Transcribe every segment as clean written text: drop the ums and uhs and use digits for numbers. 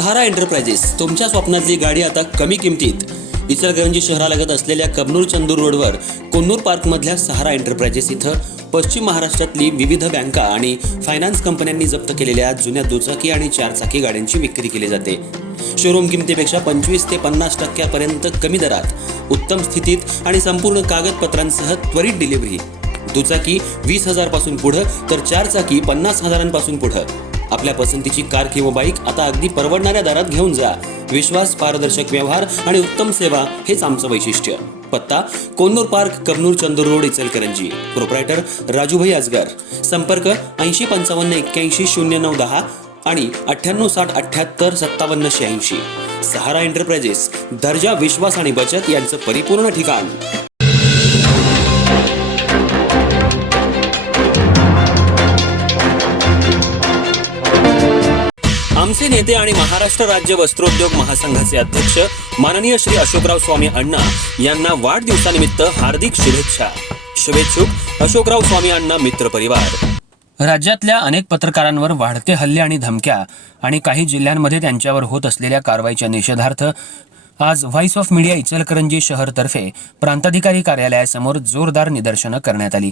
सहारा enterprises तुमच्या स्वप्नातली गाडी आता कमी किमतीत. इचलकरंजी शहरालगत असलेल्या कबनूर चंदूर रोडवर कोन्नूर पार्कमधल्या सहारा एंटरप्राइजेस इथं पश्चिम महाराष्ट्रातली विविध बँका आणि फायनान्स कंपन्यांनी जप्त केलेल्या जुन्या दुचाकी आणि चारचाकी गाड्यांची विक्री केली जाते. शोरूम किमतीपेक्षा 25 ते 50% कमी दरात, उत्तम स्थितीत आणि संपूर्ण कागदपत्रांसह त्वरित डिलिव्हरी. दुचाकी 20,000 पासून पुढे तर चारचाकी 50,000 पुढे. आपल्या पसंतीची कार किंवा बाईक आता अगदी परवडणाऱ्या दरात घेऊन जा. विश्वास, पारदर्शक व्यवहार आणि उत्तम सेवा हेच आमचं वैशिष्ट्य. पत्ता Konnur park, Kabnur Chandur road, Ichalkaranji. Proprietor Rajubhai Ajgar. संपर्क 8055810910 आणि 9860785786. सहारा एंटरप्राइजेस, दर्जा, विश्वास आणि बचत यांचं परिपूर्ण ठिकाण. आमचे नेते आणि महाराष्ट्र राज्य वस्त्रोद्योग महासंघाचे अध्यक्ष माननीय श्री अशोकराव स्वामी अण्णा यांना वाढदिवसानिमित्त हार्दिक शुभेच्छा. शुभेच्छुक अशोकराव स्वामी अण्णा मित्र परिवार. राज्यातल्या अनेक पत्रकारांवर वाढते हल्ले आणि धमक्या आणि काही जिल्ह्यांमध्ये त्यांच्यावर होत असलेल्या कारवाईच्या निषेधार्थ आज व्हॉइस ऑफ मीडिया इचलकरंजी शहरतर्फे प्रांताधिकारी कार्यालयासमोर जोरदार निदर्शनं करण्यात आली.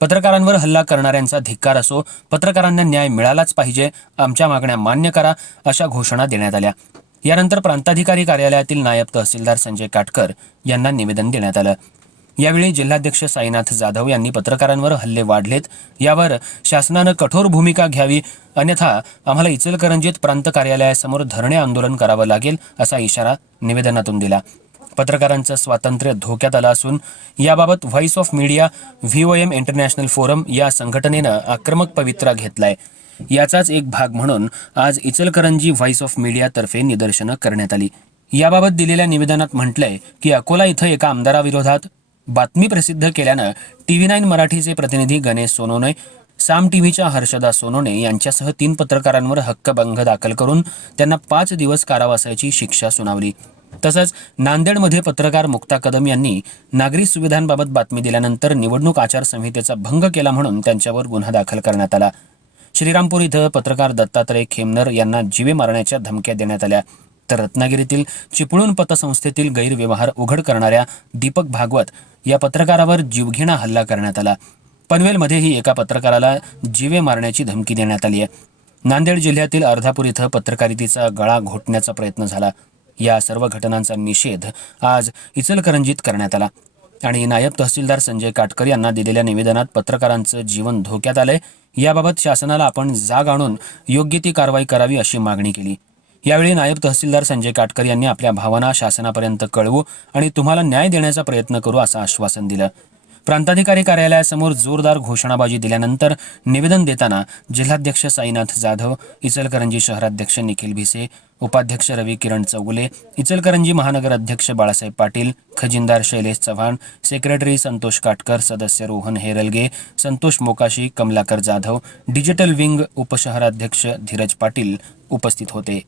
पत्रकारांवर हल्ला करणाऱ्यांचा धिक्कार असो, पत्रकारांना न्याय मिळालाच पाहिजे, आमच्या मागण्या मान्य करा, अशा घोषणा देण्यात आल्या. यानंतर प्रांताधिकारी कार्यालयातील नायब तहसीलदार संजय काटकर यांना निवेदन देण्यात आलं. यावेळी जिल्हाध्यक्ष साईनाथ जाधव यांनी पत्रकारांवर हल्ले वाढलेत, यावर शासनानं कठोर भूमिका घ्यावी, अन्यथा आम्हाला इचलकरंजीत प्रांत कार्यालयासमोर धरणे आंदोलन करावं लागेल, असा इशारा निवेदनातून दिला. पत्रकारांचं स्वातंत्र्य धोक्यात आलं असून याबाबत voice of media VOM international forum या संघटनेनं आक्रमक पवित्रा घेतलाय. याचाच एक भाग म्हणून आज इचलकरंजी व्हॉइस ऑफ मीडिया तर्फे निदर्शनं करण्यात आली. याबाबत दिलेल्या निवेदनात म्हटलंय की अकोला इथं एका आमदाराविरोधात बातमी प्रसिद्ध केल्यानं TV9 मराठीचे प्रतिनिधी गणेश सोनोने, साम टीव्हीच्या हर्षदा सोनोने यांच्यासह 3 पत्रकारांवर हक्कभंग दाखल करून त्यांना 5 दिवस कारावासाची शिक्षा सुनावली. तसंच नांदेडमध्ये पत्रकार मुक्ता कदम यांनी नागरी सुविधांबाबत बातमी दिल्यानंतर निवडणूक आचारसंहितेचा भंग केला म्हणून त्यांच्यावर गुन्हा दाखल करण्यात आला. श्रीरामपूर इथं पत्रकार दत्तात्रय खेमनर यांना जीवे मारण्याच्या धमक्या देण्यात आल्या. तर रत्नागिरीतील चिपळूण पतसंस्थेतील गैरव्यवहार उघड करणाऱ्या दीपक भागवत या पत्रकारावर जीवघेणा हल्ला करण्यात आला. पनवेलमध्येही एका पत्रकाराला जीवे मारण्याची धमकी देण्यात आली आहे. नांदेड जिल्ह्यातील अर्धापूर इथं पत्रकारितेचा गळा घोटण्याचा प्रयत्न झाला. या सर्व घटनांचा निषेध आज इचलकरंजीत करण्यात आला आणि नायब तहसीलदार संजय काटकर यांना दिलेल्या निवेदनात पत्रकारांचं जीवन धोक्यात आलंय, याबाबत शासनाला आपण जाग आणून योग्य ती कारवाई करावी, अशी मागणी केली. यावेळी नायब तहसीलदार संजय काटकर यांनी आपल्या भावना शासनापर्यंत कळवू आणि तुम्हाला न्याय देण्याचा प्रयत्न करू, असं आश्वासन दिलं. प्रांताधिकारी कार्यालयासमोर जोरदार घोषणाबाजी दिल्यानंतर निवेदन देताना जिल्हाध्यक्ष साईनाथ जाधव, इचलकरंजी शहराध्यक्ष निखिल भिसे, उपाध्यक्ष रवी किरण चौगुले, इचलकरंजी महानगर अध्यक्ष बाळासाहेब पाटील, खजिनदार शैलेश चव्हाण, सेक्रेटरी संतोष काटकर, सदस्य रोहन हेरलगे, संतोष मोकाशी, कमलाकर जाधव, डिजिटल विंग उपशहराध्यक्ष धीरज पाटील उपस्थित होते.